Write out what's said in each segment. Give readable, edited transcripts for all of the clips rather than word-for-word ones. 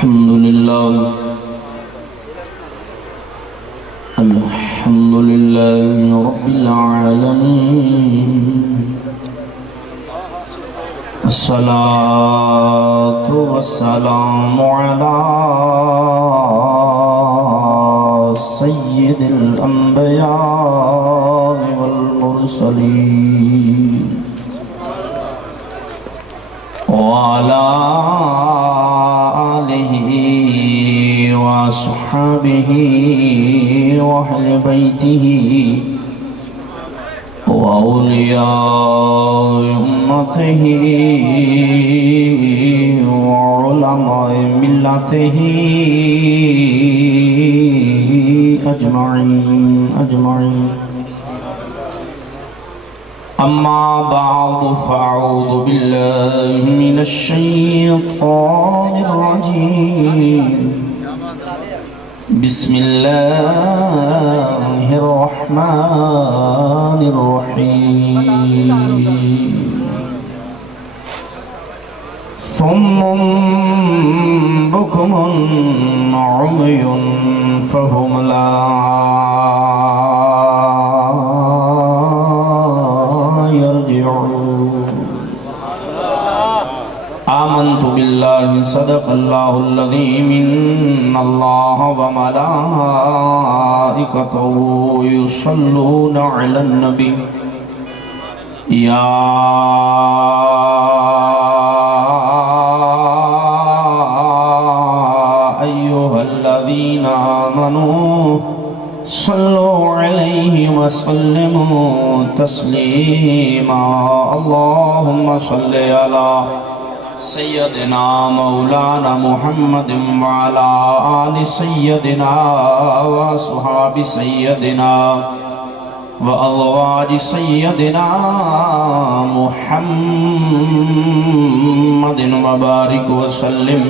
الحمد لله رب العالمين، الصلاة والسلام على سيد الأنبياء والمرسلين وعلى آله وصحبه وأهل بيته وأولياء أمته وعلماء ملته أجمعين. أما بعد فأعوذ بالله من الشيطان الرجيم. بسم الله الرحمن الرحيم. صم بكم عمي فهم لا يرجعون. آمنت بالله صدق الله الذي من الله وملائكته يصلون على النبي يا أيها الذين آمنوا صلوا عليه وسلموا تسليما. اللهم صل على سيدنا مولانا محمد وعلى آل سيدنا وصحاب سيدنا وأزواج سيدنا محمد وبارك وسلم.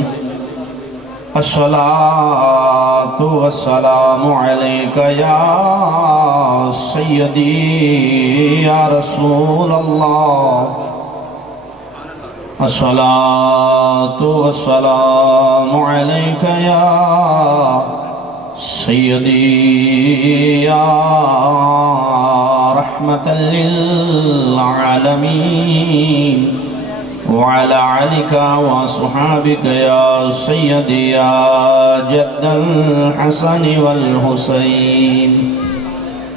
الصلاة والسلام عليك يا سيدي يا رسول الله. الصلاة والسلام عليك يا سيدي يا رحمة للعالمين وعلى عليك وصحابك يا سيدي يا جد الحسن والحسين.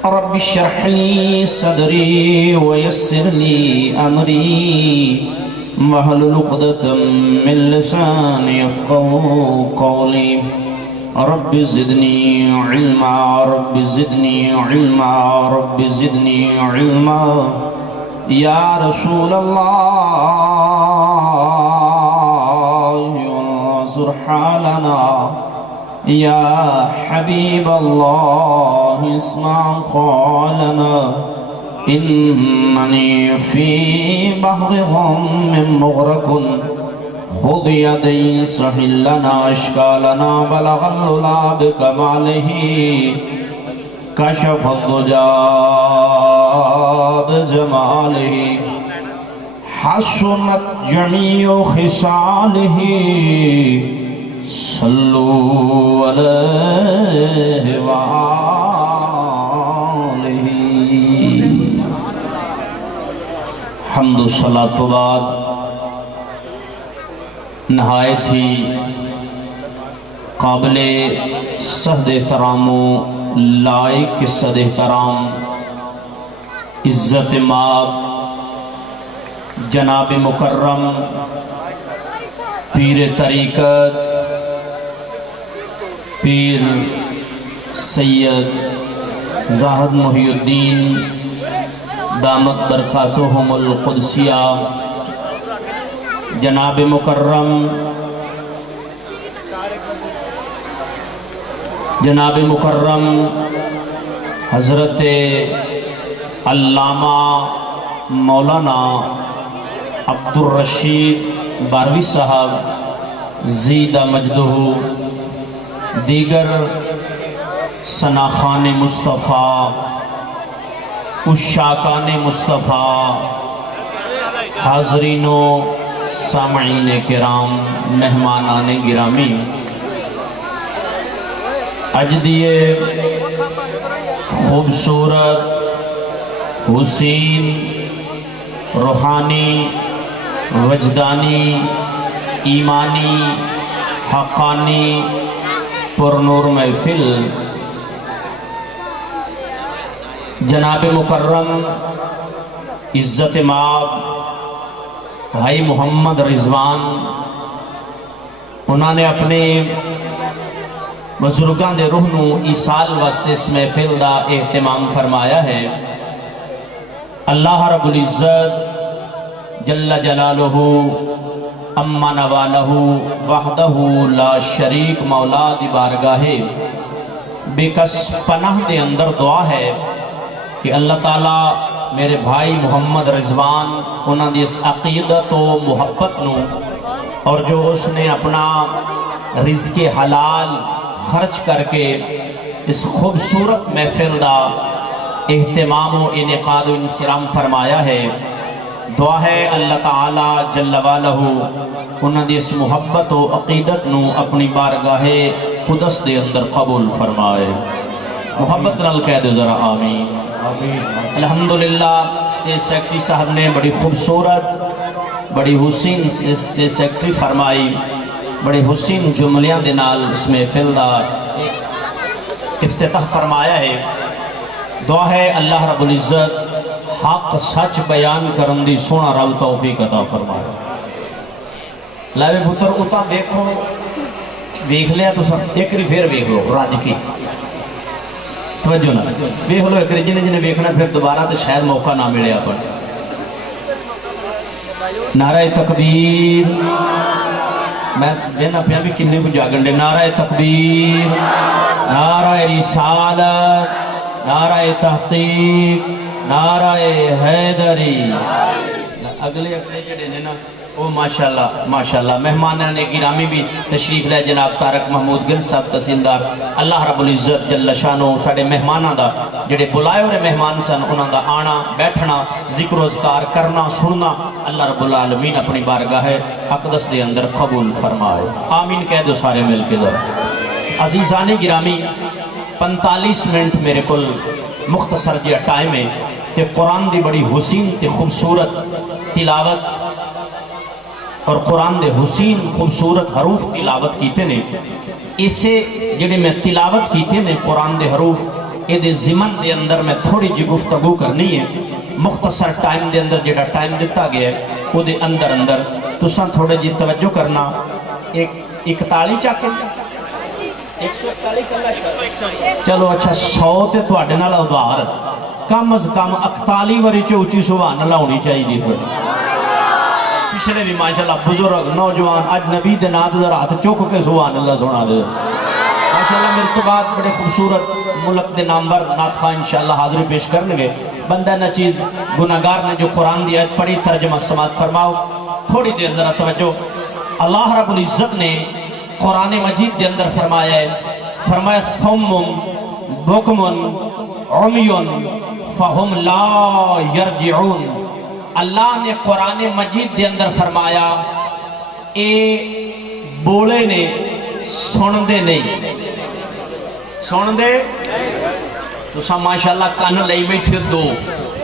رب اشرح لي صدري ويسر لي أمري واحلل عقدة من لساني يفقهوا قولي. رب زدني علما رب زدني علما رب زدني علما. يا رسول الله انظر حالنا. يا حبيب الله اسمع قولنا. إنني في بحر غم مغرق خذ يدي سهل لنا أشكالنا. بلغ العلا بكماله كشف الضجى بجماله. حسنت جميع خصاله صلوا عليه وآله. حمد و صلاۃ و بعد نہایت ہی قابل صد احترام و لائق صد احترام عزت مآب جناب مکرم پیر طریقت پیر سید زاہد محی الدین دامت برکاتہم القدسیہ، جناب مکرم حضرت علامہ مولانا عبدالرشید باروی صاحب زیدہ مجدہ، دیگر سناخان مصطفیٰ، عشاقان مصطفیٰ، حاضرین و سامعین کرام، مہمانان گرامی، اج دیے خوبصورت حسین روحانی وجدانی ایمانی حقانی پرنور محفل جناب مکرم عزت مآب بھائی محمد رضوان انہوں نے اپنے بزرگاں دے روح نو ایصال واسطے اس محفل دا اہتمام فرمایا ہے۔ اللہ رب العزت جل جلالہ اما نوالہ وحدہ لا شریک مولا دی بارگاہ بکس پناہ دے اندر دعا ہے کہ اللہ تعالیٰ میرے بھائی محمد رضوان انہاں دی اس عقیدت و محبت نو اور جو اس نے اپنا رزق حلال خرچ کر کے اس خوبصورت محفل دا اہتمام و انعقاد و انصرام فرمایا ہے، دعا ہے اللہ تعالیٰ جل والہ انہاں دی اس محبت و عقیدت نو اپنی بارگاہ قدس دے اندر قبول فرمائے۔ محبت نال کہہ دو ذرا آمین۔ الحمدللہ اسٹیج سیکٹری صاحب نے بڑی خوبصورت بڑی حسین سے سیکٹری فرمائی، بڑے حسین جملیاں دے نال اس محفل دا افتتاح فرمایا ہے۔ دعا ہے اللہ رب العزت حق سچ بیان کرن دی سونا رب توفیق عطا فرمائے۔ لائے پتر اتا دیکھو دیکھ لیا تو سب ایک ری پھر دیکھ لو راج کی توجہ نہ دیکھ لو ایک ری جنہیں دیکھنا پھر دوبارہ تو شاید موقع نہ ملے اپن۔ نعرہ تکبیر، میں دینا پیا بھی کنے کو جاگن دے، نعرہ تکبیر، نعرہ رسالت، نعرہ تحقیق، نعرہ حیدری۔ اگلے جڑے نے نا وہ ماشاءاللہ مہمانان گرامی بھی تشریف لے، جناب طارق محمود گل صاحب تحصیلدار، اللہ رب العزت جل شانو ساڑے مہماناں دا جڑے بلائے ہوئے مہمان سن انہاں دا آنا بیٹھنا ذکر و اذکار کرنا سننا اللہ رب العالمین اپنی بارگاہ اقدس دے اندر قبول فرمائے۔ آمین کہہ دو سارے مل کے ذرا۔ عزیزان گرامی 45 منٹ میرے کل مختصر جیا ٹائم ہے کہ قرآن دی بڑی حسین تے خوبصورت تلاوت اور قرآن دے حسین خوبصورت حروف تلاوت کیتے نے، اسے جڑے میں تلاوت کیتے نے قرآن دے حروف اے دے زمن دے اندر میں تھوڑی جی گفتگو کرنی ہے۔ مختصر ٹائم دے اندر جڑا ٹائم دیتا گیا ہے وہ دے اندر تساں تھوڑے جی توجہ کرنا۔ ایک تالی چاکے 141 چلو اچھا 100 تے تو اڈے نال ادھار کم از کم 41 وری چوچی سبحان اللہ ہونی چاہیے دی پڑی۔ پچھلے بھی ماشاءاللہ بزرگ نوجوان اجنبی دے نات ذرا ہاتھ چوک کے سبحان اللہ سنا دے۔ ماشاءاللہ میرے تو بعد بڑے خوبصورت ملک دے نامور نات خواہ انشاءاللہ حاضری پیش کرنے گے۔ بندہ نچیز گناہگار نے جو قرآن دی آیت پڑھی ترجمہ سماعت فرماؤ۔ تھوڑی دیر ذرا توجہ۔ اللہ رب العزت نے قرآن مجید دے اندر فرمایا ہے، فرمایا ثم بکم عمی فہم لا یرجعون۔ اللہ نے قرآن مجید دے اندر فرمایا اے بولے نے سن دے نہیں، سن دے تو سا ماشاءاللہ کان لئی بیٹھے دو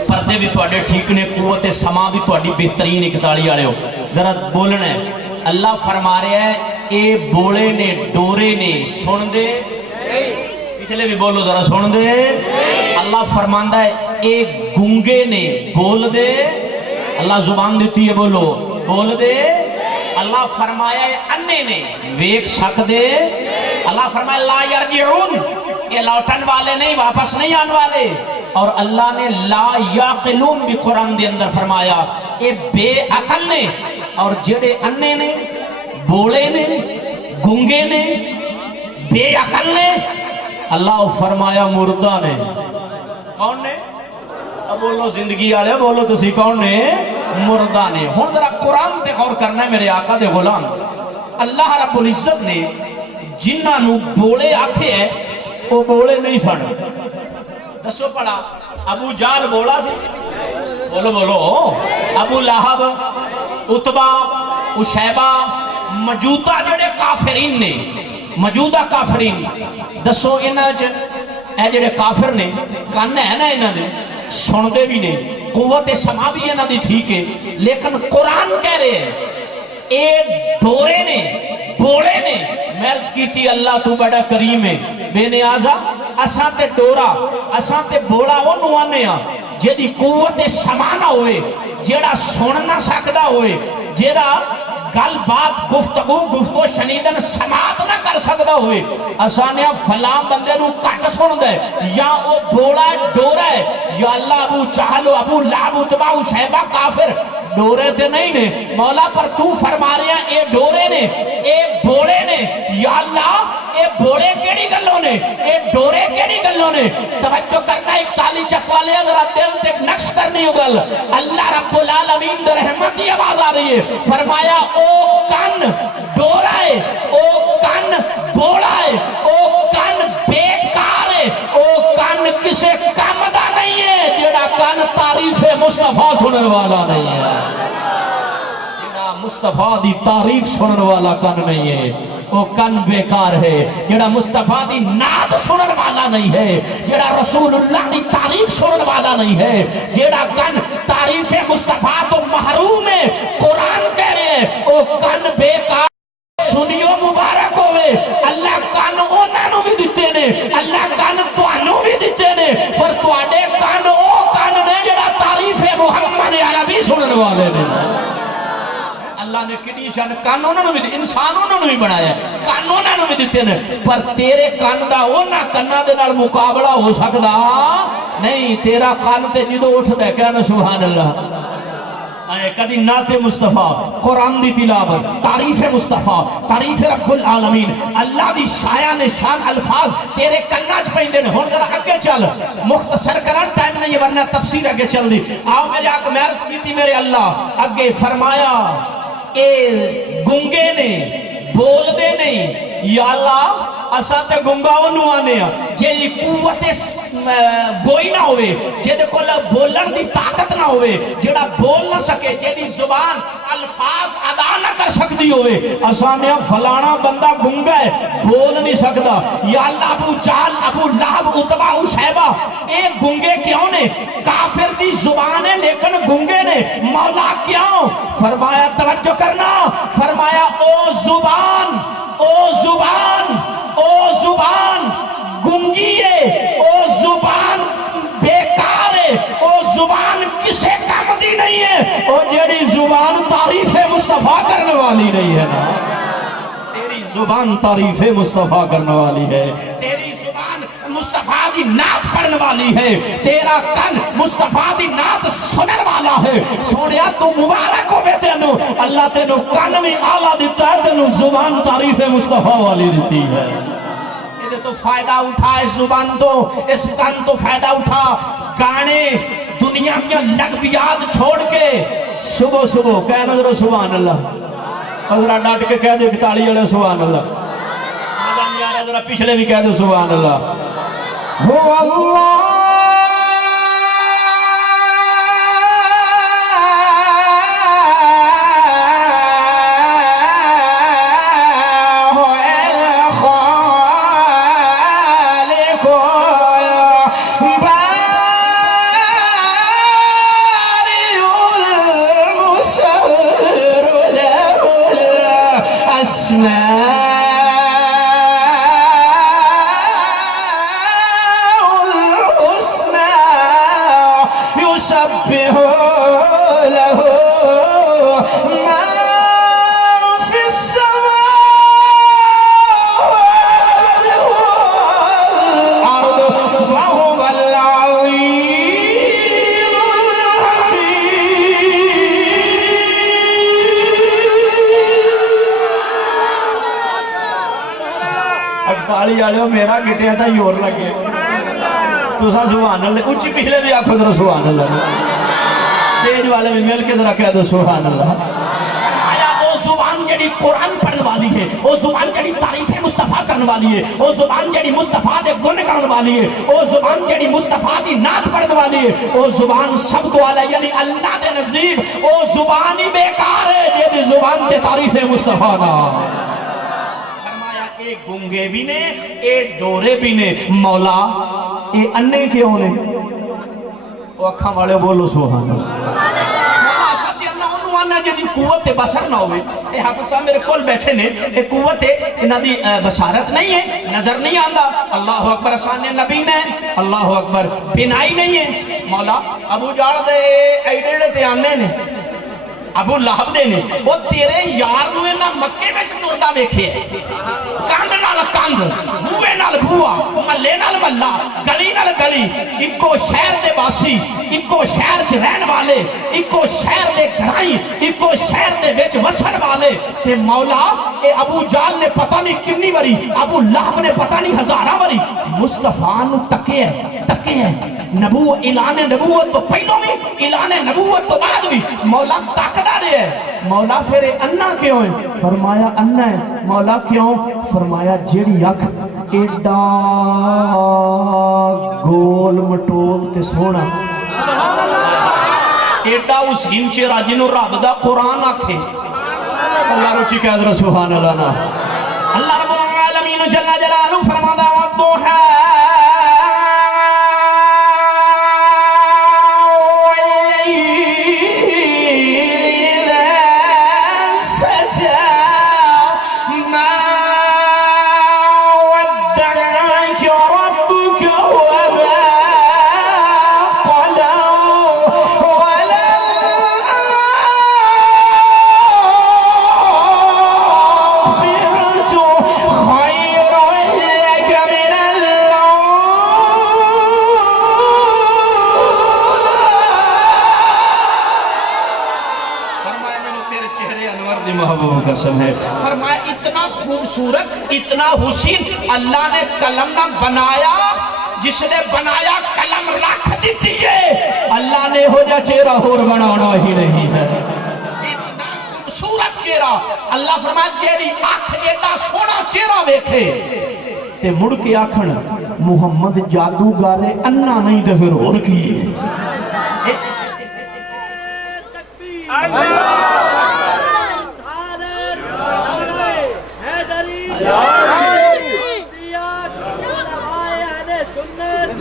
پردے بھی تو اڈے ٹھیک نے، قوت سما بھی تو اڈی بہترین اکتالی آڑے ہو ذرا بولنا ہے۔ اللہ فرما رہا ہے اے بولے نے ڈورے نے سن دے، پچھلے بھی بولو ذرا سن دے۔ اللہ فرماندہ ہے اے گنگے نے بول دے، اللہ زبان دیتی ہے بولو بول دے۔ اللہ فرمایا ہے انے نے ویک سک دے، اللہ فرمایا لا یرجعون یہ لوٹن والے نہیں واپس نہیں آن والے، اور اللہ نے لا یاقلون بھی قرآن دے اندر فرمایا اے بے عقل نے، اور جڑے انے نے بولے نے گنگے نے بے عقل نے اللہ فرمایا مردہ نے۔ کون نے؟ اب بولو زندگی آلے بولو تسی کون نے؟ مردہ نے۔ ہون ذرا قرآن تے غور کرنا ہے میرے آقا دے غلام۔ اللہ رب العزت نے جنہ نو بولے آکھے ہے وہ بولے نہیں سن۔ دسو پڑا ابو جال بولا سی، بولو بولو ابو لہب عتبہ اشیبہ موجودہ جڑے کافرین نے، موجودہ کافرین دسو انہاں اے جڑے کافر نے کان ہے نا انہاں دے سن دے بھی نہیں قوت سما بھی انہاں دی ٹھیک ہے لیکن قرآن کہہ رہے ہیں اے ڈورے نے بوڑے نے مرض کی تھی اللہ تو بڑا کریم ہے بے نیازا اساں تے ڈورا اساں تے بوڑا وہ نوانے ہاں جیدی قوت سما نہ ہوئے جیڑا سن نہ سکدا ہوئے جیڑا گل بات گفتگو شنیدن سماعت نہ کر سکتا ہوئے اسانیہ فلاں بندے نو کٹ سن دے یا او بوڑا ڈورا ہے یا اللہ ابو چہلو ابو لعب اتباؤ شہبہ کافر ڈورے تے نہیں نے مولا پر تو فرما رہے ہیں اے ڈورے نے اے بوڑے نے یا اللہ اے بوڑے کیڑی گلوں نے اے ڈورے کیڑی گلوں نے توجہ کرنا ایک تالی چکوالے ذرا دل تے نقش کرنی ہو گل اللہ رب العالمین در رحمتی آواز آ رہی ہے فرمایا او کن ڈورا ہے او کن بوڑا ہے او کن بیکار ہے او کن کسے کام دا نہیں ہے جیڑا کن تعریف مصطفیٰ سنن والا نہیں ہے جیڑا مصطفیٰ دی تعریف سنن والا کن نہیں ہے وہ کن بیکار ہے جیڑا مصطفیٰ دی نعت سنن والا نہیں ہے جیڑا رسول اللہ دی تعریف سنن والا نہیں ہے جیڑا کن تعریف مصطفیٰ تو محروم ہے قرآن کہہ رہے ہیں وہ کن بیکار سنیو مبارک ہوئے اللہ کن انہوں بھی دیتے نے اللہ کن توانوں بھی دیتے نے پر تواڈے کن او کن نے جیڑا تعریف محمد عربی سنن والے نے اللہ نے کڑی شان کان انہوں نے بھی انسان انہوں نے بھی بنایا کان انہوں نے بھی دیتے ہیں پر تیرے کان دا اونا کنا دے نال مقابلہ ہو سکتا نہیں تیرا کان تے جدو اٹھ دے کہنا سبحان اللہ کدی نعت مصطفیٰ قرآن دی تلاوت تعریف مصطفیٰ تعریف رب العالمین اللہ دی شایع نشان الفاظ تیرے کناج پہندے نے ہون ذرا اگے چل مختصر کران ٹائم نہیں ورنہ تفسیر اگے چل دی آؤ میرے آنکھ محرز کی تھی میرے اللہ اگے فرمایا اے گنگے نے بول دے نہیں یا اللہ اساں تے گنگا انہوں آنے ہیں جیدی قوت گوئی نہ ہوئے جیدے کو بولن دی طاقت نہ ہوئے جیدہ بول نہ سکے جیدی زبان الفاظ ادا نہ کر سکتی ہوئے اساں نے فلانا بندہ گنگا ہے بول نہیں سکتا یا اللہ ابو جال ابو لہب اتبا شہبہ اے گنگے کیوں نے کافر دی زبان ہے لیکن گنگے نے مولا کیوں فرمایا توجہ کرنا فرمایا او زبان او زبان او زبان گنگی ہے او زبان بیکار ہے او زبان کسے کام دی نہیں ہے او جیڑی زبان تعریف مصطفیٰ کرنے والی نہیں ہے نا تیری زبان تعریف مصطفیٰ کرنے والی ہے تیری زبان مصطفیٰ دی نعت پڑھنے والی ہے تیرا کن مصطفیٰ دی نعت سنن والا ہے سونیا تو مبارک ہو بیتے انو اللہ تینو کن بھی آلہ دیتا ہے تینو زبان تعریف مصطفیٰ والی دیتی ہے یہ تو فائدہ اٹھا اس زبان تو اس کن تو فائدہ اٹھا گانے دنیا میں لغویات چھوڑ کے صبح صبح کہنا ذرا سبحان اللہ حضرت ڈاٹ کے کہہ دے تالی علیہ سبحان اللہ مزن یارہ ذرا پچھلے بھی کہہ دے سبحان اللہ هو الله میرا گٹیا تھا یور لگے تو سا سبحان اللہ اچھی پہلے بھی آنکھو ذرا سبحان اللہ سٹیج والے بھی مل کے ذرا کہہ دو سبحان اللہ آیا وہ زبان جڑی قرآن پڑھنے والی ہے وہ زبان جڑی تعریف مصطفیٰ کرنے والی ہے وہ زبان جڑی مصطفیٰ دے گن کرنے والی ہے وہ زبان جڑی مصطفیٰ دی نعت پڑھنے والی ہے وہ زبان سب کو والا یعنی اللہ دے نزدیک وہ زبان ہی بیکار ہے یہ دی زبان تے تعریف مصطفیٰ نہ اے گنگے بھی نے اے ڈورے بھی نے مولا اے اننے کیوں نے وہ اکھاں والے بولو سبحان اللہ جی قوت بصر نہ ہوئے اے حافظ صاحب میرے کول بیٹھے نے اے قوت انہاں دی بصارت نہیں ہے نظر نہیں آندا اللہ اکبر آسان نبی نے اللہ اکبر بینائی نہیں ہے مولا ابو جال دے ایڈے تے آنے نے ابو لہب دے نے وہ تیرے یار نوے نہ مکے میں ٹردا ویکھے کاند نال کاند بوئے نال بوا ملے نال ملا گلی نال گلی اکو شہر دے باسی اکو شہر چ رہن والے اکو شہر دے گھرائی اکو شہر دے وچ وسن والے تے مولا اے ابو جال نے پتہ نہیں کتنی باری ابو لہب نے پتہ نہیں ہزاراں باری مصطفیٰ نو تکے ہے اعلان نبوت تو پہلو بھی اعلان نبوت تو بعد بھی مولا تاکدہ دے ہے مولا پھر انہ کیوں ہے فرمایا انہ ہے مولا کیوں فرمایا جیڑی اکھ ایڈا گول مٹول تے سونا ایڈا حسین چہرہ جنہوں رب دا قرآن آکھے اللہ روچی کہہ در سبحان اللہ نا اللہ رب العالمین جل جلالہ فرمادا والضحى فرمایا اتنا خوبصورت اتنا حسین اللہ نے قلم نہ بنایا جس نے بنایا قلم رکھ دیتی ہے اللہ نے ہو جا چہرہ اور بنانا ہی نہیں ہے اتنا خوبصورت چہرہ اللہ فرمایا جیڑی آنکھ ایڈا سونا چہرہ ویکھے تے مڑ کے آکھن محمد جادوگارے انہ نہیں تے پھر اور کیے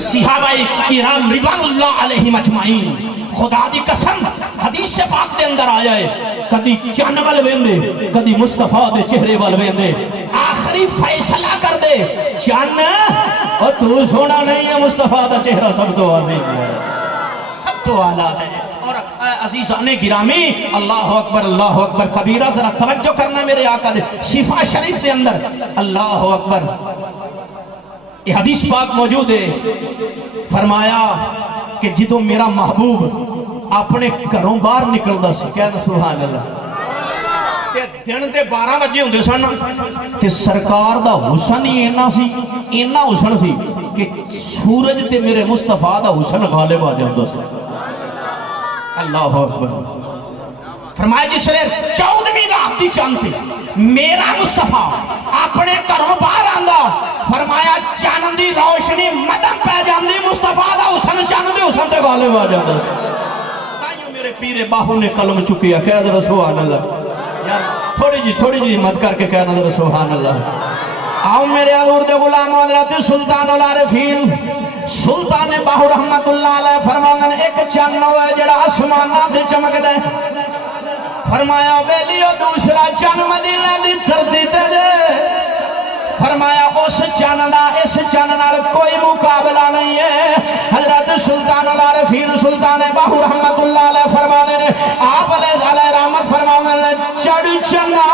صحابہ کرام رضوان اللہ علیہ مجمعین خدا دی قسم حدیث سے پاک دے اندر آیا ہے کدی چن ول ویندے کدی مصطفیٰ دے چہرے ول ویندے آخری فیصلہ کر دے چن اور تو سونا نہیں ہے مصطفیٰ دا چہرہ سب تو عظیم ہے سب تو اعلیٰ ہے اور عزیزان گرامی اللہ اکبر کبیرہ ذرا توجہ کرنا میرے آقا دے شفا شریف دے اندر اللہ اکبر یہ حدیث پاک موجود ہے فرمایا کہ جدو میرا محبوب اپنے گھروں باہر نکلدا سی کہنا سبحان اللہ تے دن دے 12 بجے ہوندے سن تے سرکار دا حسن ہی اینا حسن سی کہ سورج تے میرے مصطفیٰ دا حسن غالب آ جاتا سی اللہ اکبر فرمایا جس نے 14ویں رات دی چاند تھی میرا مصطفیٰ اپنے گھروں باہر آندا فرمایا چاند دی روشنی مدم پہ جاندی مصطفیٰ دا حسن چاند دے حسن تے غالب آ جاتا تائیوں میرے پیر باہو نے قلم چکیا کہہ در سبحان اللہ یار تھوڑی جی مت کر کے کہنا در سبحان اللہ آؤ میرے حضور دے غلام حضرت سلطان العارفین سلطان باہو رحمت اللہ علیہ فرمانا ایک چند ہوئے جڑا آسمانہ دے چمک دے فرمایا ویلیو دوسرا چند مدینہ دی تردی تے دے فرمایا اس چند اس چند نال کوئی مقابلہ نہیں ہے حضرت سلطان العارفین سلطان باہو رحمت اللہ علیہ فرمانے نے آپ علیہ رحمت فرمانے نے چڑھ چنا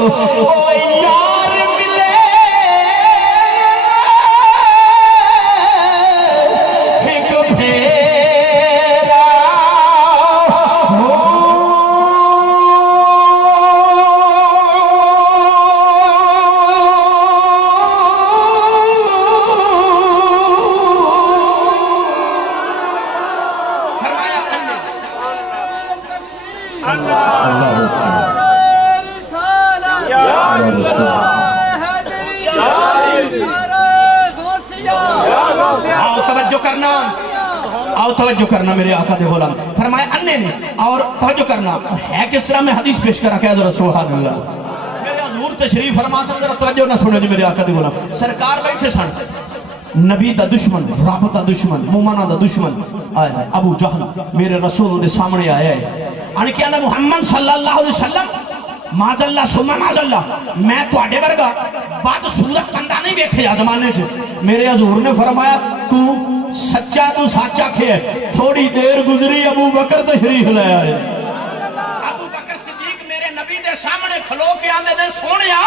او یار ملے ایک پھیرا توجہ کرنا میرے آقا دے غلام فرمایا انے نے اور توجہ کرنا ہے کس طرح میں حدیث پیش کرا کہہ دو سبحان اللہ میرے حضور تشریف فرما سن ذرا توجہ نہ سنو جی میرے آقا دے غلام سرکار بیٹھے سن نبی دا دشمن رب دا دشمن مومنہ دا دشمن آیا ابو جہل میرے رسول دے سامنے آیا ہے ان کیا نا محمد صلی اللہ علیہ وسلم ماذ اللہ سمہ ماذ اللہ میں تو آڈے برگا بعد صورت بندہ نہیں بیکھے یا زمانے سے میرے حضور نے فرمایا تو سچا تو سچا کھے تھوڑی دیر گزری ابو بکر تشریف لے آئے ابو بکر صدیق میرے نبی دے سامنے کھلو کے آندے دے سونیا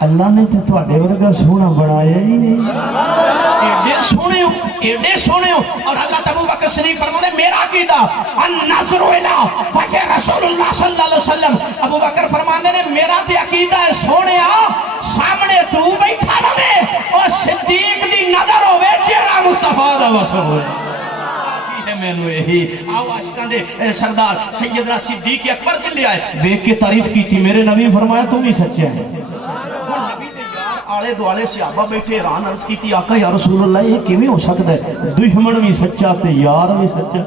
اللہ نے تو اڈے ورگا سونا بنایا ہی نہیں ایڈے سونے ہو اور اللہ ابو بکر صدیق فرماتے میرا عقیدہ النظر الہ وجہ رسول اللہ صلی اللہ علیہ وسلم ابو بکر فرماتے نے میرا تے عقیدہ ہے سونے سامنے تو بیٹھا رہے اور صدیق دی نظر ہوئے چہرہ مصطفیٰ دا وصف ہوئے میں نے یہی آو عاشقاں دے سردار سیدنا صدیق اکبر کے لئے آئے ویک کے تعریف کی تھی میرے نبی فرمایا تم ہی سچے ہیں آلے دوالے صحابہ بیٹھے ایران عرض کی تھی آقا یا رسول اللہ یہ کیویں ہو سکتا ہے دشمن بھی سچا تے یار بھی سچا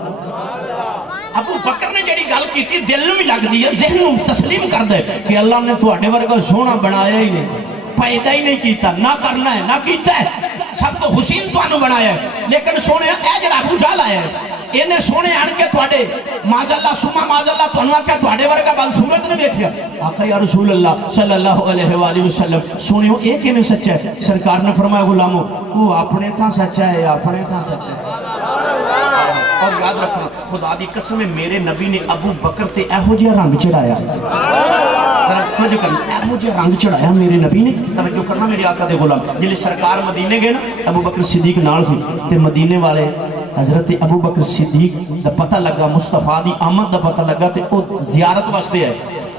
ابو بکر نے جڑی گل کی تھی دل میں لگ دی ہے ذہن میں تسلیم کر دے کہ اللہ نے تو اڈے ورگا سونا بنایا ہی نہیں پیدا ہی نہیں کیتا نہ کرنا ہے نہ کیتا ہے سب کو حسین تو انہوں بنایا ہے لیکن سونے اے جڑا ابو جہل آیا ہے انہیں سونے آن کے تواڈے ماذ اللہ سمہ ماذ اللہ تو انہوں کیا تواڈے ورگا بات صورت نے دیکھیا آقا یا رسول اللہ صلی اللہ علیہ وآلہ وسلم سونے ہو ایک ہمیں سچا ہے سرکار نے فرمایا غلاموں وہ اپنے تھا سچا ہے اپنے تھا سچا ہے اور یاد رکھنا خدا دی قسم میرے نبی نے ابو بکر تے ایہو جہا رنگ چڑھایا توجہ کرنا ایہو جہا رنگ چڑھایا میرے نبی نے توجہ کرنا میرے آقا دے غلام جلے سرکار مدینے گئے نا ابو بکر صدیق نال سی تے مدینے والے حضرت ابو بکر صدیق دا پتہ لگا مصطفیٰ دی آمد دا پتہ لگا تے او زیارت واسطے ہے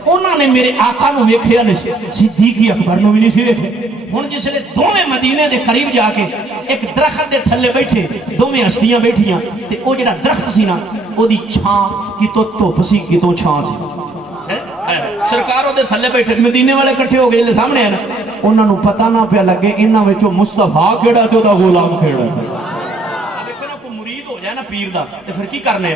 انہوں نے میرے آقا نو ویکھیا نہیں صدیقی اکبر نو بھی نہیں سی ویکھے ہن جس لے دوویں مدینے دے قریب جا کے ایک درخت دے تھلے بیٹھے دوویں ہستیاں بیٹھیاں تے او جڑا درخت سی نا او دی چھاں کتوں دھوپ سی کتوں چھاں سی سرکار او دے تھلے بیٹھے مدینے والے کٹھے ہو گئے لے سامنے ہیں نا انہاں نو پتہ نہ پیا لگے انہاں وچوں مصطفیٰ کیڑا تے دا غلام کیڑا نا پیر دا تو پھر کی کرنے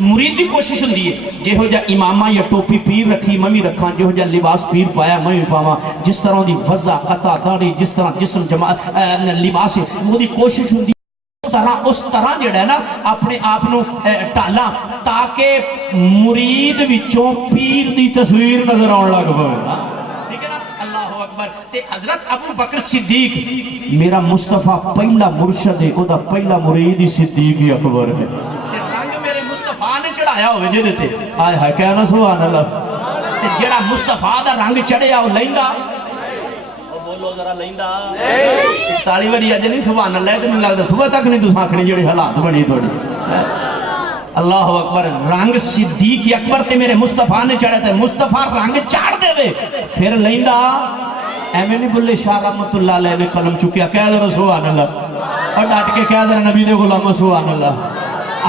مرید دی کوشش ہوں دیئے جے ہو جا امامہ یا ٹوپی پیر رکھی ممی رکھاں جے ہو جا لباس پیر پایا ممی پاواں جس طرح دی وضع قطع داڑھی جس طرح جسم لباس ہے وہ دی کوشش ہوں دیئے اس طرح جڑا ہے نا اپنے آپنو ٹالا تاکہ مرید وچوں پیر دی تصویر نظر آن لگ پائے تے حضرت ابو بکر صدیق میرا مصطفیٰ پہلا مرشد ہے او دا پہلا مرید صدیق اکبر ہے رنگ میرے مصطفیٰ نے چڑھایا ہوئے جے دیتے آئے ہائے کہنا سبحان اللہ تے جڑا مصطفیٰ دا رنگ چڑھیا ہو لائندہ بولو ذرا لائندہ تالی وری اجے نہیں سبحان اللہ تے میں لگتا صبح تک نہیں تو ساکھنی جڑی حالات بنی تھوڑی اللہ اکبر رنگ صدیق اکبر تے میرے مصطفیٰ نے چڑھا تے مصطفیٰ رنگ چاڑ دے وے پھر لائندہ ایمیں نہیں بلے شاہ رحمت اللہ علیہ نے قلم چکیا کہہ در سبحان اللہ اور ڈاٹ کے کہہ در نبی دے غلام سبحان اللہ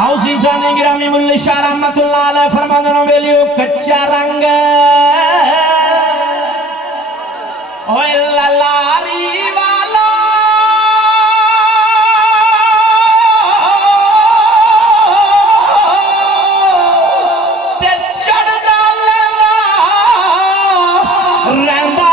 آؤ سیسانے گرامی بلے شاہ رحمت اللہ علیہ فرماندنوں بیلیو کچا رنگ اوہ للاری والا تے چڑھ ڈالنا رہندا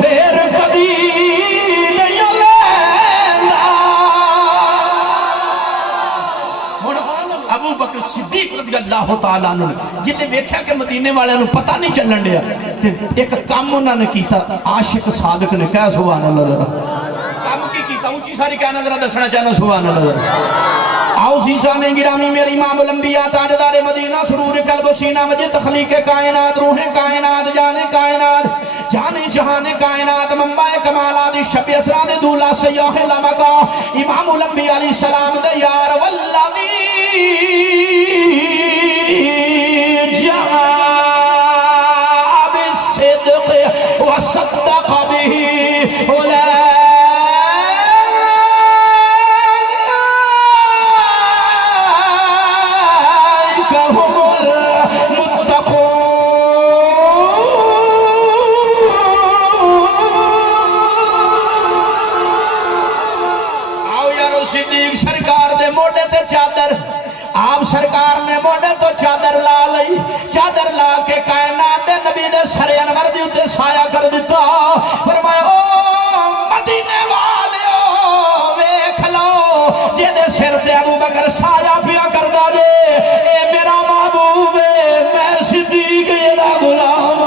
فیر صدیق رضی اللہ تعالیٰ عنہ جن نے ویکھیا کہ مدینے والے نو پتہ نہیں چلن دیا تے ایک کام انہوں نے کیتا عاشق صادق نے کہا سبحان اللہ ذرا کام کی کیتا اونچی ساری کہنا ذرا دسنا چاہنا سبحان اللہ ذرا آؤ زیزان گرامی میری امام الانبیاء تاجدار مدینہ سرور قلب و سینہ مجھے تخلیق کائنات روح کائنات جانے کائنات جانے جہان کائنات منبع کمالات شب اسرار دولا سیاح لمکا امام الانبیاء علیہ السلام دے یار والذی جاء بالصدق وصدق به ولا چادر آپ سرکار نے موڑے تو چادر لا لئی چادر لا کے کائنات دے نبی دے سر انور دی اتے سایہ کر دیتا فرمائے او مدینے والے ویکھ لو جے دے سر تے ابو بکر سایہ پیا کر دا دے اے میرا محبوب ہے میں صدیق یہ دا غلام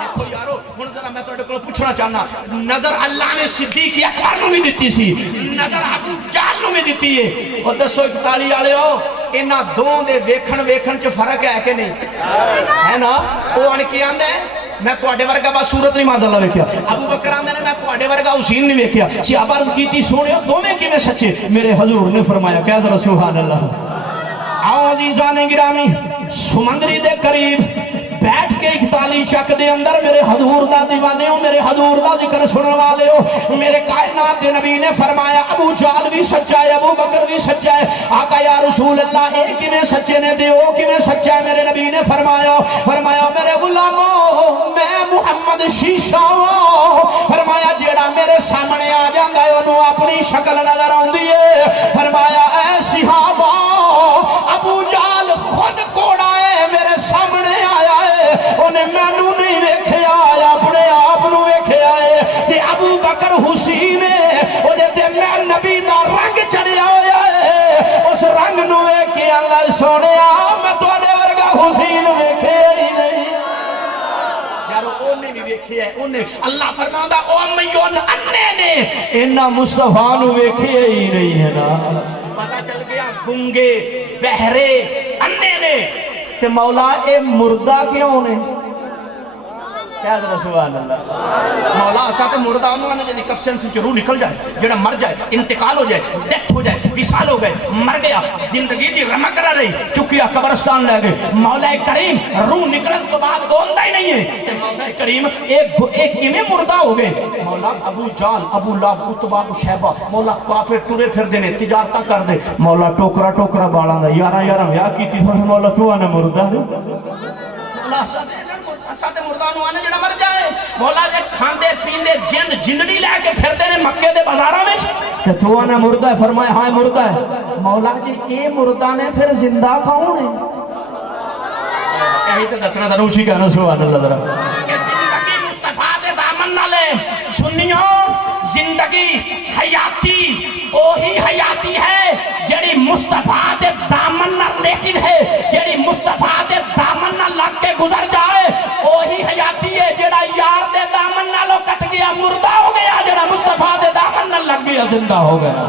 دیکھو یارو ہن ذرا میں تواڈے کول پوچھنا چاہنا نظر اللہ نے صدیق اکبر نو بھی دتی سی نظر ابو جہل نو بھی دتی ہے اور دسو اکتالی والے ہو انہاں دوں دے ویکھن چ فرق ہے کہ نہیں ہے نا وہ ان کی آندا ہے میں تواڈے ورگا بس صورت نہیں ماذا اللہ ویکھیا ابو بکر آندا نے میں تواڈے ورگا حسین نہیں ویکھیا صحابہ عرض کیتی سونیو دوویں کیویں سچے میرے حضور نے فرمایا کہہ ذرا سبحان اللہ آؤ عزیزان گرامی سمندری دے قریب بیٹھ کے اکتالی چک دے اندر میرے حضور دا دیوانے ہو میرے حضور دا ذکر سنن والے ہو میرے کائنات دے نبی نے فرمایا ابو جہل بھی سچا ہے ابو بکر بھی سچا ہے آقا یا رسول اللہ ایک کی میں سچے نے دے او کی میں سچا ہے میرے نبی نے فرمایا میرے غلاموں میں محمد شیشہ فرمایا جیڑا میرے سامنے آ جاندہ ہے انہوں اپنی شکل نظر آندی ہے فرمایا اے صحابہ ابو جہل خود کوڑا ہے میرے سامنے آیا ہے انہیں مینو نہیں ویکھے آیا اپنے آپ نو ویکھے آئے تے ابو بکر حسین انہیں تے میں نبی دا رنگ چڑھیا ہویا ہے اس رنگ نو ویکھے اللہ سونے میں تو اڈے ورگا حسین ویکھے ہی نہیں یارو انہیں بھی ویکھے ہے انہیں اللہ فرماؤں او امیون اننے نے انہا مصطفیٰ نو ویکھے ہی نہیں ہے نا پتہ چل گیا گنگے بہرے اننے نے تے مولا اے مردہ کیوں نے کیا ذرا سبحان اللہ مولا اساتے مردہ انہوں نے جدی کفشن سے روح نکل جائے جڑا مر جائے انتقال ہو جائے ڈیتھ ہو جائے وصال ہو گئے مر گیا زندگی دی رمک رہ رہی چکیا قبرستان لے گئے مولا کریم روح نکلن تو بعد گولتا ہی نہیں ہے تے مولا کریم ایک کیویں مردہ ہو گئے مولا ابو جال ابو لاب اتبا شہبہ مولا کافر ٹورے پھر دینے تجارتہ کر دے مولا ٹوکرا بالاں دا یارہ ویاہ کیتی مولا تو آنے مردہ نے مولا ساتھ مردانو آنے جڑا مر جائے مولا جے کھاندے پیندے جندڑی لے کے پھر دینے مکے دے بازارہ میں تے تو آنے مردہ ہے فرمائے ہاں مردہ ہے مولا جی اے مردہ نے پھر زندہ کون ہے یہی تو دسنا تھا روچی کہنا سبحان اللہ ذرا کہ زندگی مصطفیٰ دے دامن نہ لے سنیو زندگی حیاتی اوہی حیاتی ہے جڑی مصطفیٰ دے دامن نہ لیکن ہے جڑی مصطفیٰ دے دامن نہ لگ کے گزر جائے اوہی حیاتی ہے جڑا یار دے دامن نہ لو کٹ گیا مردہ ہو گیا جڑا مصطفیٰ دے دامن نہ لگ گیا زندہ ہو گیا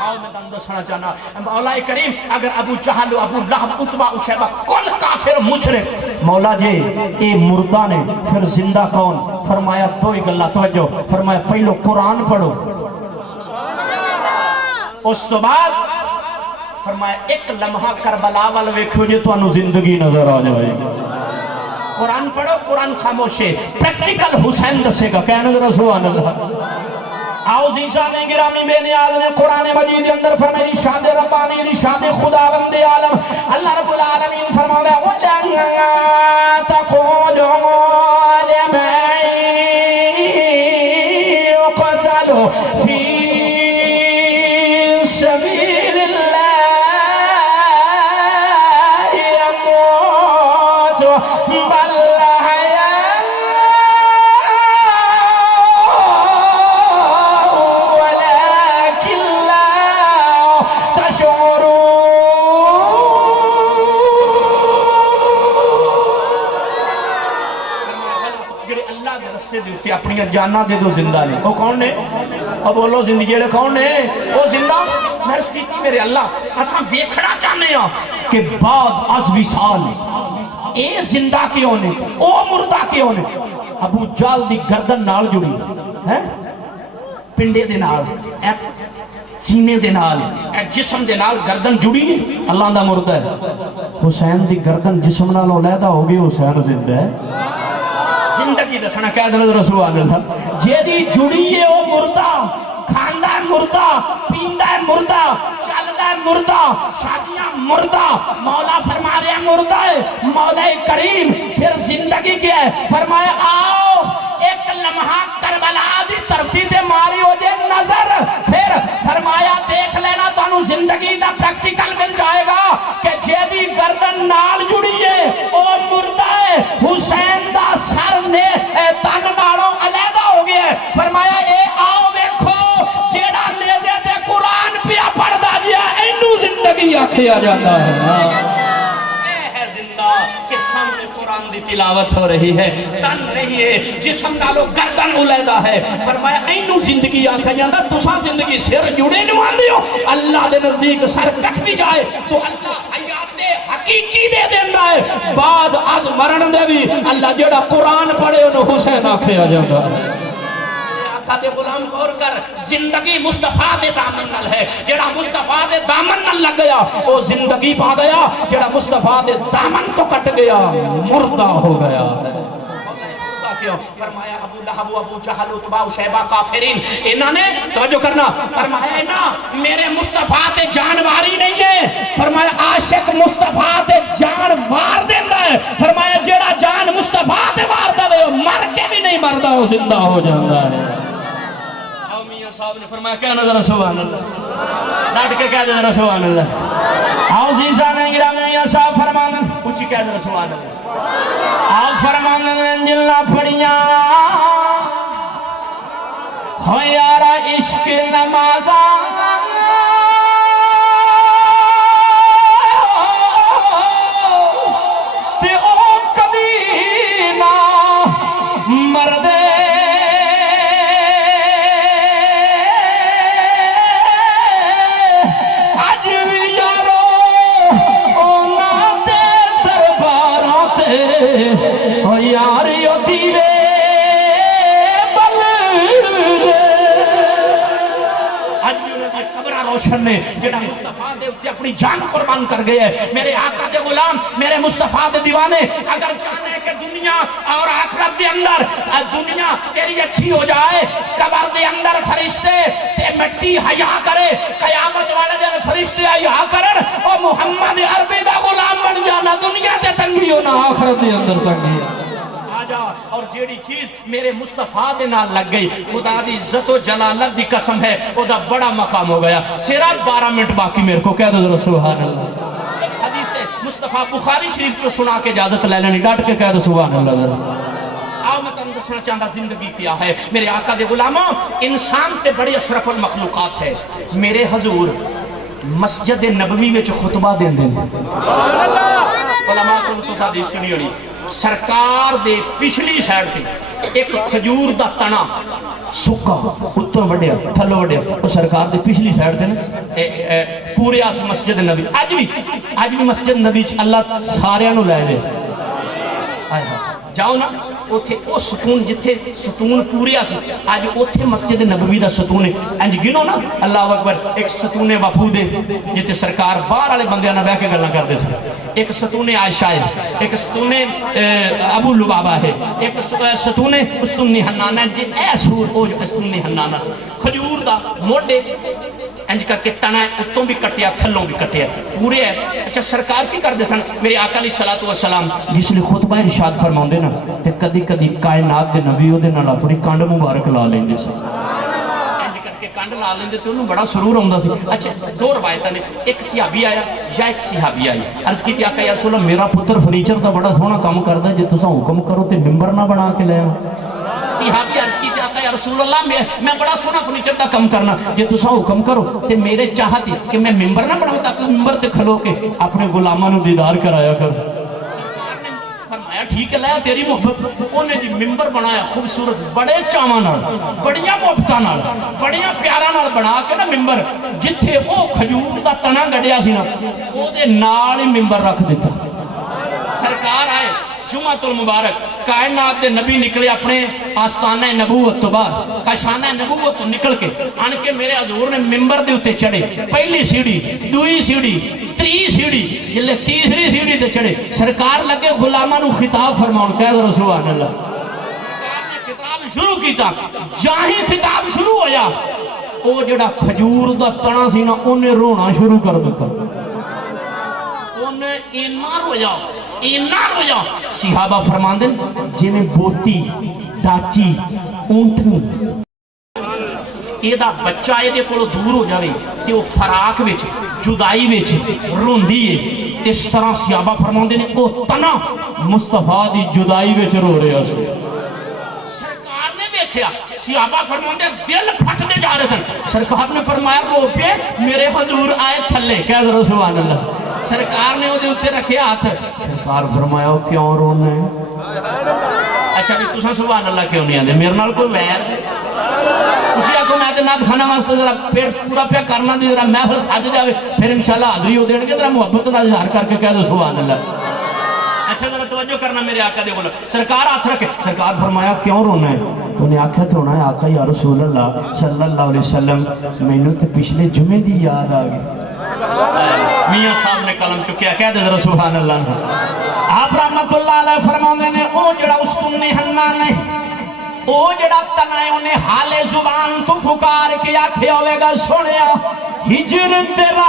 آؤ میں تم دسنا چاہنا مولا کریم اگر ابو جہل ابو لہب اتبا شہبہ کل کافر مشرک مولا جی اے مردہ نے پھر زندہ کون فرمایا دو ہی گلہ توجہ فرمایا پہلو قرآن پڑھو اس تو بعد فرمایا ایک لمحہ کربلا والے ویکھو جے تو انو زندگی نظر آ جائے قرآن پڑھو قرآن خاموشے پریکٹیکل حسین دسے گا کہنے ذرا سبحان اللہ آؤ زیشان گرامی بے نیاز نے قرآن مجید اندر فرمائے ارشاد ربانی ارشاد خداوند عالم اللہ رب العالمین فرمایا وَلَنْ تَقُولُوا لِمَنْ يُقْتَلُ فِي سَبِيلِ اللَّهِ يَمُوتُ بَلْ میرے اللہ دے رستے دے اتے اپنی جانا دے دو زندہ نے. وہ کون نے؟ اب بولو زندگی جڑے کون نے؟ وہ زندہ. میں عرض کی تھی میرے اللہ اساں دیکھنا چاہنے ہاں کہ بعد از وصال اے زندہ کیوں نے او مردہ کیوں نے. ابو جال دی گردن نال جڑی ہے پنڈے دے نال سینے دے نال جسم دے نال گردن جڑی اللہ دا مردہ ہے. حسین دی گردن جسم نال علیحدہ ہو گئی حسین زندہ ہے. زندگی دسنا کہہ دے رسول اللہ جے دی جڑی ہے او مردہ کھاندا ہے مردہ پیندا ہے مردہ چلدا ہے مردہ شادیاں مردہ. مولا فرما رہے ہیں مردہ ہے مولا کریم. پھر زندگی کیا ہے؟ فرمایا آؤ ایک لمحہ کربلا دی دھرتی تے ماری ہو جائے نظر. پھر فرمایا دیکھ لینا تو انہوں زندگی دا پریکٹیکل مل جائے گا کہ جیدی گردن نال جڑی ہے او مردہ ہے. حسین دا سر نے تن نالوں علیحدہ ہو گیا ہے. فرمایا اے آؤ ویکھو جیڑا نیزے تے قرآن پیا پڑھدا جیا اینو زندگی آکھیا جاتا ہے. کہ سامنے قرآن دی تلاوت ہو رہی ہے تن نہیں ہے جسم نالو گردن علیحدہ ہے. فرمایا اینو زندگی آکھا جاندہ تساں زندگی سر جڑے نوان دیو. اللہ دے نزدیک سر کٹ بھی جائے تو اللہ حیات حقیقی دے دینا ہے. بعد از مرن دے بھی اللہ جڑا قرآن پڑھے انہوں حسین آکھیا جاندہ ہے. دے غلام غور کر زندگی مصطفیٰ دے دامن نل ہے. جڑا مصطفیٰ دے دامن نل لگ گیا وہ زندگی پا گیا. جڑا مصطفیٰ دے دامن تو کٹ گیا مردہ ہو گیا ہے. فرمایا ابو لہب ابو جہل اتباع شیبہ کافرین انہوں نے توجہ کرنا فرمایا انہوں میرے مصطفیٰ تے جانواری نہیں ہے. فرمایا عاشق مصطفیٰ تے جانوار دیندہ ہے. فرمایا جیڑا جان مصطفیٰ تے وار دے مر کے بھی نہیں مردہ وہ زندہ ہو جاندہ ہے. صاحب نے فرمایا کہنا ذرا سبحان اللہ ڈاٹ کے کہہ دے ذرا سبحان اللہ. آؤ زیسان گرامی یا صاحب فرمانا اچھی کہہ دے ذرا سبحان اللہ. آؤ فرمانا جلنا پڑیاں ہو یارا عشق نمازاں تے او کبھی نہ مردے یاری دیوے بل آج بھی انہوں نے قبرہ روشن نے جنہا مصطفیٰ دے اتے اپنی جان قربان کر گئے ہیں. میرے آقا دے غلام میرے مصطفیٰ دے دیوانے اگر چاہنے کہ دنیا اور آخرت دے اندر دنیا تیری اچھی ہو جائے قبر دے اندر فرشتے تے مٹی حیاء کرے قیامت والے دے فرشتے حیاء کرن اور محمد عربی دا غلام بن جانا دنیا تے تنگی ہونا آخرت دے اندر تنگی اور جیڑی چیز میرے مصطفیٰ دے نال لگ گئی خدا دی عزت و جلالت دی قسم ہے وہ دا بڑا مقام ہو گیا. صرف 12 منٹ باقی میرے کو کہہ دو ذرا سبحان اللہ. ایک حدیث ہے مصطفیٰ بخاری شریف جو سنا کے اجازت لے لینی ڈاٹ کے کہہ دو سبحان اللہ ذرا. آؤ میں تنہوں دسنا چاہتا زندگی کیا ہے. میرے آقا دے غلاموں انسان تے بڑی اشرف المخلوقات ہے. میرے حضور مسجد نبوی میں خطبہ دیں دیں علماء کو تو ساتھ سنی ہوئی سرکار دے پچھلی سائڈ تھی ایک کھجور دا تنا سکا اتوں بڑھیا تھلو بڑھیا وہ سرکار دے پچھلی سائڈ تھی نا پورے آس مسجد نبی آج بھی مسجد نبی اللہ سارے نو لے لے جاؤ نا او ستون جتھے ستون پوری آسی آج اوتھے مسجد نبوی دا ستون ہے انج گنو نا اللہ اکبر. ایک ستون وفود ہے جتے سرکار باہر والے بندیاں نہ بیٹھ کے گلاں کردے سن. ایک ستون عائشہ ہے ایک ستون ابو لبابہ ہے ایک ستون استن حنانہ جی اے سور او جو استن حنانہ سے کھجور دا موڈے انج کر کے تنا اتوں بھی کٹیا تھلوں بھی کٹیا پورے ہے. اچھا سرکار کی کر دے سن میرے آقا علیہ السلام جس نے خطبہ ارشاد فرماؤں دے نا تے کدی کدی کائنات دے نبی دے نال اپنی کانڈ مبارک لا لیندے سی انج کر کے کانڈ لا لیندے تے انہوں بڑا سرور ہوندا سی. اچھا دو روایتاں نے ایک صحابی آیا یا ایک صحابی آئی عرض کی آقا یا رسول اللہ میرا پتر فرنیچر دا بڑا سونا کام کردا ہے جے تساں حکم کرو تے ممبر نہ بنا کے لے آؤ. صحابی عرض کی آقا یا رسول اللہ میں بڑا سونا فرنیچر دا کم کرنا جے تساں حکم کرو تے میرے چاہتی کہ میں ممبر نہ بناؤں تاکہ ممبر تے کھلو کے اپنے غلاماں نو دیدار کرایا کر. ٹھیک ہے لیا تیری محبت انہیں جی ممبر بنایا خوبصورت بڑے چاواں نال بڑیاں محبتاں نال بڑیاں پیاراں نال بنا کے نا ممبر جتھے او کھجور دا تنا گڈیا سی نا او دے نال ہی ممبر رکھ دیتا سرکار آئے جمعۃ المبارک کائنات دے نبی نکلے اپنے آستانہ نبوت تو بعد کاشانہ نبوت تو نکل کے آن کے میرے حضور نے ممبر دے اتے چڑھے پہلی سیڑھی دوئی سیڑھی تری سیڑھی جلے تیسری سیڑھی تے چڑھے سرکار لگے غلاماں نو خطاب فرماؤں کہہ دو سبحان اللہ سرکار نے خطاب شروع کیتا جاہی خطاب شروع ہویا او جڑا کھجور دا تنا سی نا انہیں رونا شروع کر دیتا انہیں اینا رویا صحابہ فرمان دیں جنہیں بوتی ڈاچی اونٹنی ایدہ بچہ ایدے کو دور ہو جاوے تے وہ فراق ویچ جدائی ویچ روندی ہے اس طرح صحابہ فرمان دیں او تنا مصطفیٰ دی جدائی ویچ رو رہے ہیں سرکار نے بیکھیا صحابہ فرمان دیں دل پھٹ دے جا رہے سن سرکار نے فرمایا رو پہ میرے حضور آئے تھلے کہہ ذرا سبحان اللہ سرکار نے وہ دے اتے رکھے ہاتھ سرکار فرمایا کیوں رونے اچھا بھی تُساں سبحان اللہ کیوں نہیں آدھے میرے نال کوئی ویر اسی آنکھوں میں آتے نات کھانا واسطے ذرا پیڑ پورا پیا کرنا دی ذرا محفل ساتھ جاوے پھر انشاءاللہ حاضری ہو دینے کے ذرا محبت نہ اظہار کر کے کہہ دو سبحان اللہ اچھا ذرا توجہ کرنا میرے آقا دے بولو سرکار ہاتھ رکھے سرکار فرمایا کیوں رونا ہے تو انہیں آکھا تو ہونا ہے آقا یا رسول اللہ صلی اللہ علیہ وسلم میں نے تو پچھلے جمعے دی یاد آگئی میاں صاحب نے کلم چکیا کہہ دے ذرا سبحان اللہ آپ رحمت اللہ علیہ فرمانے نے او جڑا استن ہنہ نے او جڑا تنائے انہیں حال زبان تو پکار کے آکھے ہوئے گا سنیا ہجر تیرا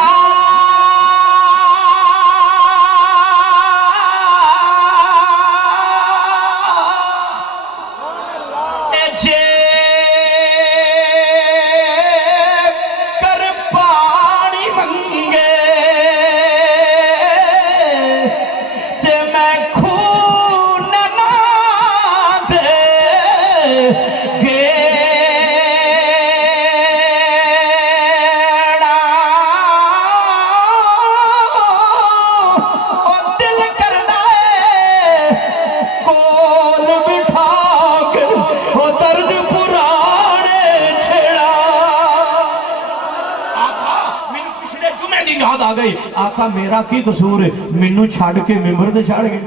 آقا میرا کی قصور ہے منو چھاڑ کے ممبر دے چھاڑ گئے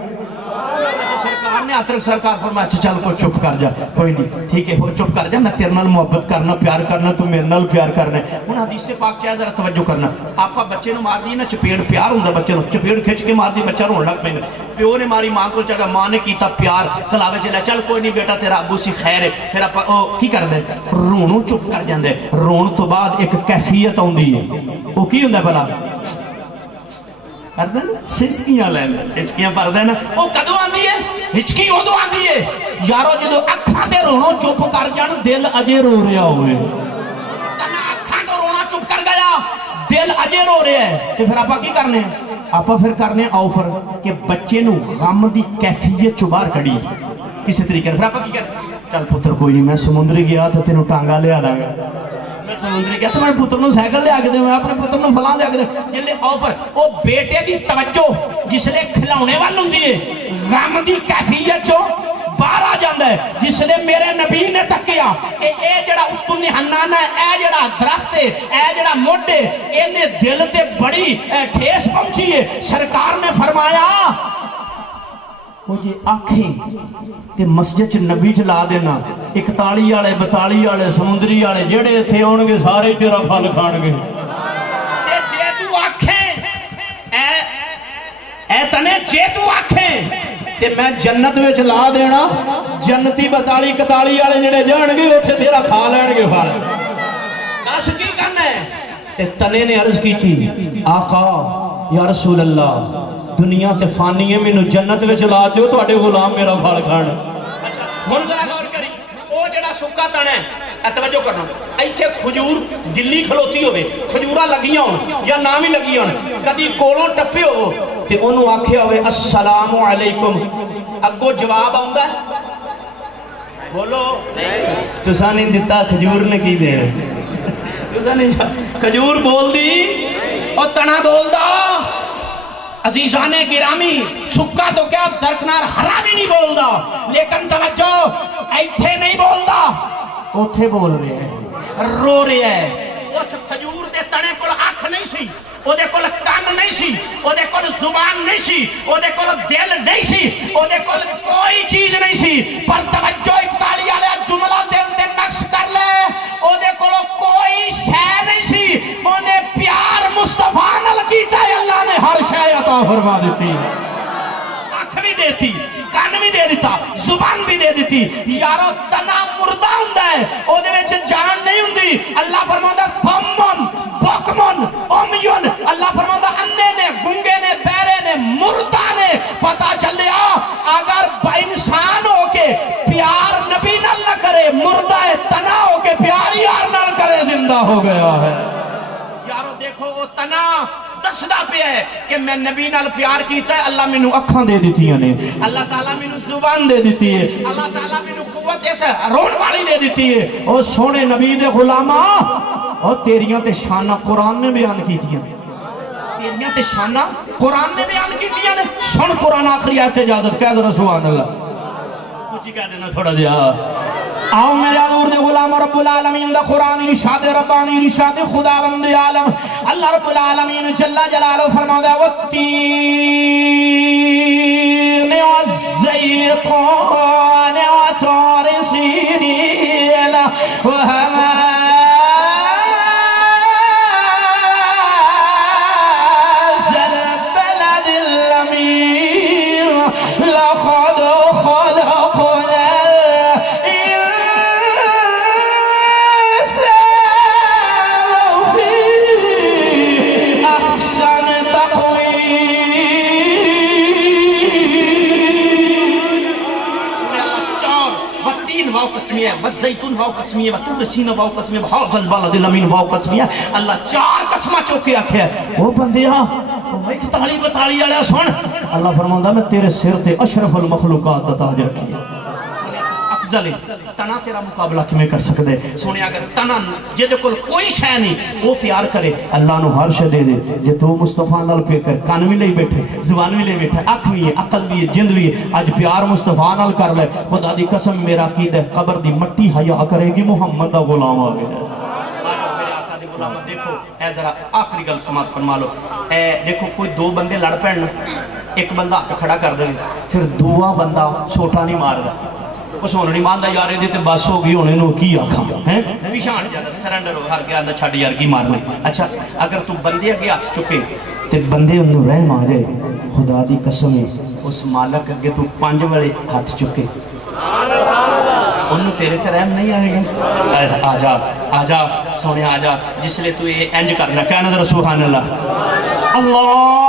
سرکار نے آترک سرکار فرمایا اچھا چل کوئی چپ کر جا کوئی نہیں ٹھیک ہے چپ کر جا میں تیرے نال محبت کرنا پیار کرنا تو میرے نال پیار کرنا ہے انہوں حدیث سے پاک چاہے ذرا توجہ کرنا آپا بچے نو مار دی نا چپیڑ پیار ہوں دا بچے نو چپیڑ کھچ کے مار دی بچہ رون لگ پہنے پیو نے ماری ماں کو چاہا ماں نے کیتا پیار کلاوے چلے چل کوئی نہیں بیٹا تیرا ابو سی خیر ہے پھر آپا کی کر دے رونوں چپ کر جاندے رون تو بعد ایک کیفیت ہوں دی ہے وہ کی ہوں دا بلا سسکیاں لے لے ہچکیاں پر دینا وہ کدو آن دیئے ہچکی ہو دو آن دیئے یارو جدو اکھاں دے رونوں چپ کر جان دل اجے رو رہا ہوئے کنا اکھاں تو رونا چپ کر گیا دل اجے رو رہا ہے تو پھر آپا کی کرنے ہیں آپا پھر کرنے آفر کہ بچے نو غم دی کیفیت چبار کڑی کسی طریقے پھر آپا کی کرنے چل پتر کوئی نہیں میں سمندری گیا تھا تینو ٹانگا لے آنا گا میں سمندری کہتا میں پتر نو سائیکل لے آگے دے میں اپنے پتر نو فلان لے آگے دے جلے آفر او بیٹے دی توجہ جس لے کھلاؤنے والا ہوں دیئے غم دی کیفیت جو باہر آ جاندہ ہے جس لے میرے نبی نے تکیا کہ اے جڑا استنی حنانا ہے اے جڑا درخت ہے اے جڑا موڑے اے نے دل تے بڑی ٹھیس پہنچی ہے سرکار نے فرمایا مجھے آنکھیں تے مسجد نبی چلا دینا 41 والے 42 والے سمندری والے جڑے تھے ہونگے سارے تیرا پھل کھانگے تے جے تو آنکھیں اے تنے جے تو آنکھیں تے میں جنت میں چلا دینا جنتی 42 41 والے جڑے جانگے اوتھے تیرا کھا لینگے پھل دس کی کرنا ہے تے تنے نے عرض کی تھی آقا یا رسول اللہ دنیا تے فانی ہے میں جنت میں چلا دیو تو اڈے غلام میرا پھل کھانا ہن ذرا غور کری او جڑا سکا تن ہے توجہ کرنا ایتھے کھجور دلی کھلوتی ہوے کھجوراں لگیاں ہون یا نہ بھی لگیاں ہون کدی کولوں ٹپے ہو تے اونوں آکھیا ہوے السلام علیکم اگوں جواب آوندا ہے بولو تساں نہیں دتا کھجور نے کی دینا تساں نہیں کھجور بول دی او تنا بول دا عزیزان گرامی سکا تو کیا درکنار ہرا بھی نہیں بولدا، لیکن توجہ ایتھے نہیں بولدا، اوتھے بول رہے ہیں، رو رہے ہیں۔ اس کھجور دے تنے کول آنکھ نہیں سی، او دے کول کان نہیں سی، او دے کول زبان نہیں سی، او دے کول دل نہیں سی، او دے کول کوئی چیز نہیں سی، پر توجہ اقتالی والے جملہ دل تے نقش کر لے، او دے کول کوئی شے نہیں سی، اونے پیار مصطفیٰ نال کیتا ہے، اللہ نے ہر شے عطا فرما دیتی، آنکھ بھی دیتی، کان بھی دے دیتا، زبان بھی دے دیتی۔ یارو تنا مردہ ہوندہ ہے، او دے وچ جان نہیں ہوندی، اللہ فرماتا ثمن بکمن امیون، اللہ فرماتا اندھے نے گنگے نے بیرے نے مردہ نے پتا چلیا اگر با انسان ہو کے پیار نبی نال نہ کرے، مردہ تنا ہو کے پیار یار نال کرے، زندہ ہو گیا ہے۔ یارو دیکھو وہ تنا دسدا پہ ہے کہ میں نبی نال پیار کیتا ہے، اللہ میں نو اکھاں دے دیتی ہیں، اللہ تعالیٰ میں نو زبان دے دیتی ہے، اللہ تعالیٰ میں نو قوت ایسا رون والی دے دیتی ہے۔ او سونے نبی دے غلامہ، او تیریاں تے شانہ قرآن نے بیان کی تھی ہیں، تیریاں تے شانہ قرآن نے بیان کی تھی ہیں۔ سن قرآن آخری آیت اجازت کہہ دو سبحان اللہ، کچھ ہی کہہ دینا تھوڑا دیا۔ آؤ میرے حضور دے غلام رب العالمین دا قرآن ارشاد ربانی ارشاد خدا بند عالم، اللہ رب العالمین جل جلالہ فرماتا ہے والتین والزیتون وطور سینین وهذا البلد الامین لقد خلقنا واو قسمیہ والزیتون واو قسمیہ وطور سینہ واو قسمیہ وهذا البلد الامین واو قسمیہ، اللہ چار قسمہ چوکے آکھے ہیں۔ وہ بندیا ایک تالی بتالی آلیا سن، اللہ فرماؤں میں تیرے سر تے اشرف المخلوقات دا تاج رکھی ہے۔ افضل تنا تیرا مقابلہ کمیں کر سکتے؟ سونے اگر تنا جیدے کل کوئی شے نہیں وہ پیار کرے، اللہ نو ہر شے دے دے۔ جے تو مصطفیٰ نال پہ کر، کان بھی لے بیٹھے، زبان بھی لے بیٹھے، آنکھ بھی ہے، عقل بھی ہے، جند بھی ہے، آج پیار مصطفیٰ نال کر لے، خدا دی قسم میرا عقیدہ ہے قبر دی مٹی حیا کرے گی، محمد دا غلام آ گیا ہے۔ دیکھو اے ذرا آخری گل سماعت فرما لو، اے دیکھو کوئی دو بندے لڑ پڑن، ایک بندہ ہاتھ کھڑا کر دے، پھر دوسرا بندہ چھوٹا نہیں مار دا، اس ہونے نہیں ماندا یار یہ تے بس ہو گئی، ہونے نو کی آکھاں ہیں پیشان جاتا سرنڈر ہو ہر کے آندا چھڈ یار کی مارنے۔ اچھا اگر تو بندے اگے ہاتھ چکے تے بندے انہوں رحم آ جائے، خدا دی قسم ہے اس مالک اگے تو 5 والے ہاتھ چکے انہوں تیرے تے رحم نہیں آئے گا۔ آجا آجا سونے آجا، جس لئے تو یہ انج کرنا، کہنا ذرا سبحان اللہ اللہ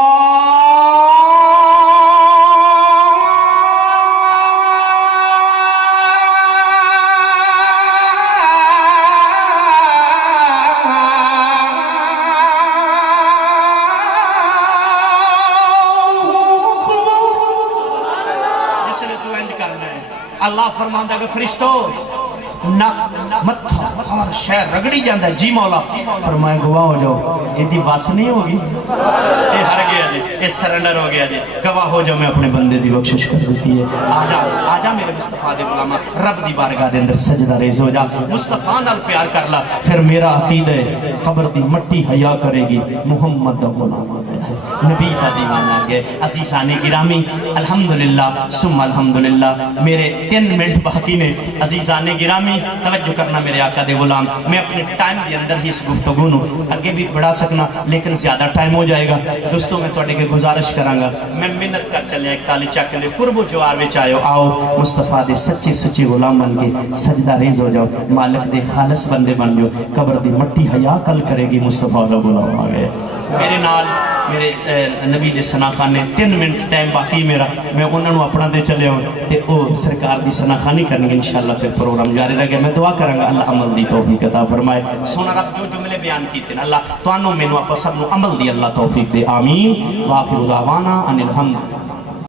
اللہ فرماندہ کہ فرشتو متھا ہر شہر رگڑی جاندہ ہے، جی مولا فرمائے گواہ ہو جاؤ، یہ دی باس نہیں ہوگی، یہ ہر گیا جی، یہ سرنڈر ہو گیا جی، گواہ ہو جاؤ میں اپنے بندے دی بخشش کر دیتی ہے۔ آجا آجا میرے مصطفیٰ دے غلامہ، رب دی بارگاہ دے اندر سجدہ ریز ہو جا، مصطفیٰ نال پیار کر لا، پھر میرا عقیدہ ہے قبر دی مٹی حیا کرے گی، محمد دا غلام آ گیا ہے، نبی کا دیوان آ گیا۔ عزیزان گرامی الحمدللہ ثم الحمدللہ، میرے 3 منٹ باقی نے، عزیزان گرامی توجہ کرنا میرے آقا دے غلام، میں اپنے ٹائم کے اندر ہی اس گفتگو نو اگے بھی بڑھا سکنا لیکن زیادہ ٹائم ہو جائے گا۔ دوستوں میں توڑے کے گزارش کراں گا، میں منت کر چلے ایک تالی چاکے دے قرب و جوار وچ آئے آؤ مصطفیٰ دے سچے سچے غلام بن کے سجدہ ریز ہو جاؤ، مالک دے خالص بندے بن جاؤ، قبر دی مٹی حیا کل کرے گی، مصطفیٰ دا غلام آ گئے۔ میرے نال میرے نبی دے ثنا خانے 3 منٹ ٹائم باقی میرا، میں انہوں نے اپنا دے چلے ہوں تے او سرکار دی ثنا خانی کرنی انشاءاللہ، پھر پروگرام جاری رہ گیا۔ میں دعا کروں گا اللہ عمل دی توفیق عطا فرمائے۔ سونا رب جو جملے بیان کیتے ہیں اللہ تو انہوں میں نو اپا سب نو عمل دی اللہ توفیق دے، آمین۔ وآخر دعوانا ان الحمد